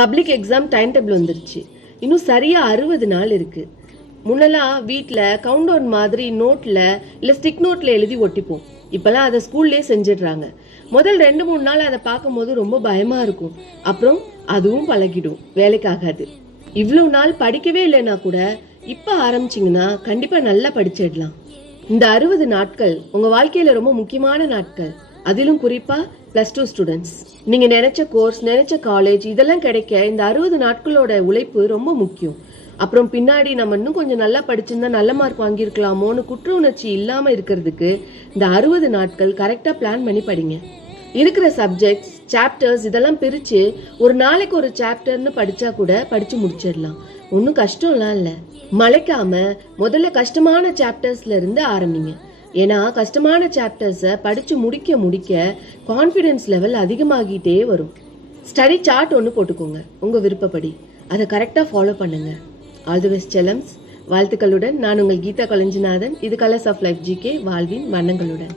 Public exam time table வந்துருச்சு. இன்னும் சரியாக அறுபது நாள் இருக்குது முன்னெல்லாம் வீட்டில் கவுண்டவுன் மாதிரி நோட்டில் இல்லை ஸ்டிக் நோட்டில் எழுதி ஒட்டிப்போம். இப்போல்லாம் அதை ஸ்கூல்லேயே செஞ்சிடுறாங்க. முதல் ரெண்டு மூணு நாள் அதை பார்க்கும்போது ரொம்ப பயமாக இருக்கும். அப்புறம் அதுவும் பழகிடும். வேலைக்காகாது. இவ்வளோ நாள் படிக்கவே இல்லைன்னா கூட இப்போ ஆரம்பிச்சிங்கன்னா கண்டிப்பாக நல்லா படிச்சிடலாம். இந்த அறுபது நாட்கள் உங்கள் வாழ்க்கையில் ரொம்ப முக்கியமான நாட்கள். அதிலும் குறிப்பாக ப்ளஸ் டூ ஸ்டூடெண்ட்ஸ் நீங்கள் நினச்ச கோர்ஸ் நினச்ச காலேஜ் இதெல்லாம் கிடைக்க இந்த அறுபது நாட்களோட உழைப்பு ரொம்ப முக்கியம். அப்புறம் பின்னாடி நம்ம இன்னும் கொஞ்சம் நல்லா படிச்சிருந்தா நல்ல மார்க் வாங்கியிருக்கலாமோன்னு குற்ற உணர்ச்சி இல்லாமல் இருக்கிறதுக்கு இந்த அறுபது நாட்கள் கரெக்டாக பிளான் பண்ணி படிங்க. இருக்கிற சப்ஜெக்ட்ஸ் சாப்டர்ஸ் இதெல்லாம் பிரித்து ஒரு நாளைக்கு ஒரு சாப்டர்னு படித்தா கூட படித்து முடிச்சிடலாம். ஒன்றும் கஷ்டம்லாம் இல்லை. மலைக்காமல் முதல்ல கஷ்டமான சாப்டர்ஸ்லேருந்து ஆரம்பிங்க. ஏன்னா கஷ்டமான சாப்டர்ஸை படித்து முடிக்க முடிக்க கான்ஃபிடென்ஸ் லெவல் அதிகமாகிட்டே வரும். ஸ்டடி சார்ட் ஒன்று போட்டுக்கோங்க உங்கள் விருப்பப்படி. அதை கரெக்டாக ஃபாலோ பண்ணுங்கள் ஆல் தி பெஸ்ட் செலம்ஸ் வாழ்த்துக்களுடன். நான் உங்கள் கீதா கொலஞ்சிநாதன். இது கலர்ஸ் ஆஃப் லைஃப் ஜிகே வாழ்வின் வண்ணங்களுடன்.